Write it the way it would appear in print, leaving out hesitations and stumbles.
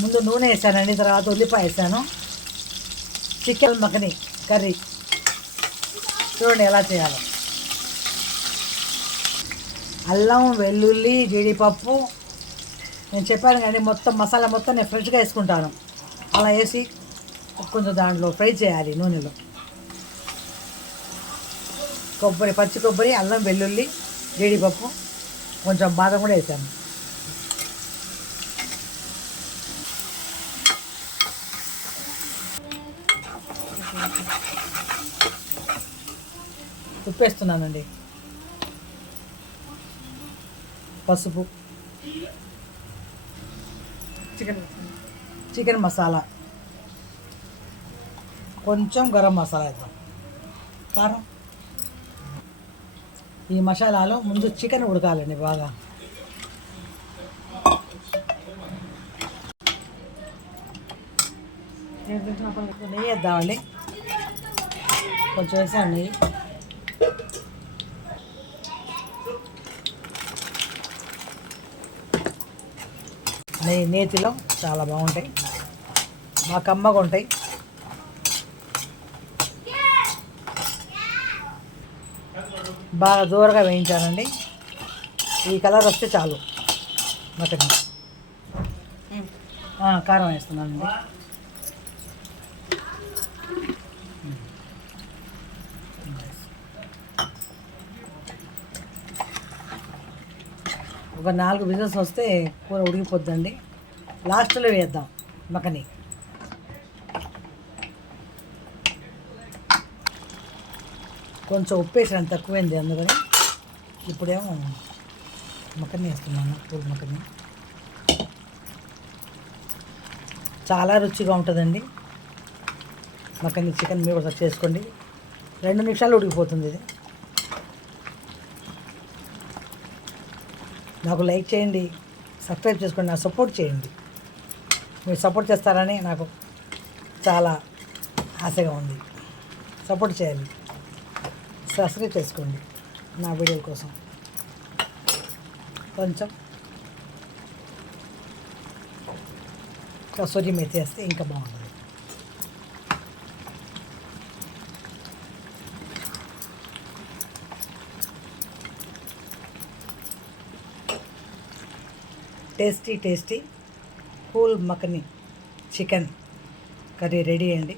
ముందు నూనె వేసానండి, తర్వాత ఉల్లిపాయ వేసాను. చికెన్ మఖని కర్రీ చూడండి ఎలా చేయాలో. అల్లం, వెల్లుల్లి, జీడిపప్పు నేను చెప్పాను కానీ మొత్తం మసాలా మొత్తం నేను ఫ్రెష్గా వేసుకుంటాను. అలా వేసి కొంచెం దాంట్లో ఫ్రై చేయాలి నూనెలో. కొబ్బరి, పచ్చి కొబ్బరి, అల్లం, వెల్లుల్లి, జీడిపప్పు, కొంచెం బాదం కూడా వేసాను. ఉప్పు వేస్తున్నానండి, పసుపు, చికెన్ మసాలా, కొంచెం గరం మసాలా వేద్దాం, కారం. ఈ మసాలాలో ముందు చికెన్ ఉడకాలండి బాగా. నెయ్యి వేద్దామండి, కొంచెం వేసాను నెయ్యి. నేతిలో చాలా బాగుంటాయి, మా కమ్మగా ఉంటాయి. బాగా దూరగా వేయించానండి, ఈ కలర్ వస్తే చాలు. మటన్ కారం వేస్తున్నానండి. ఒక 4 విజిల్స్ వస్తే కూర ఉడికిపోద్దండి. లాస్ట్లో వేద్దాం మకని. కొంచెం ఉప్పు వేసాను, తక్కువైంది అందుకని. ఇప్పుడేమో మకని వేస్తున్నాను, పూల్ మకని. చాలా రుచిగా ఉంటుందండి మకని చికెన్. మీరు ఒకసారి చేసుకోండి, 2 నిమిషాలు ఉడికిపోతుంది ఇది. నాకు లైక్ చేయండి, సబ్స్క్రైబ్ చేసుకోండి, నాకు సపోర్ట్ చేయండి. మీరు సపోర్ట్ చేస్తారని నాకు చాలా ఆశగా ఉంది. సపోర్ట్ చేయాలి, సబ్స్క్రైబ్ చేసుకోండి నా వీడియోల కోసం. కొంచెం కసూరి మేతి వేస్తే ఇంకా బాగుంటుంది. Tasty pool makhani chicken curry ready అండి.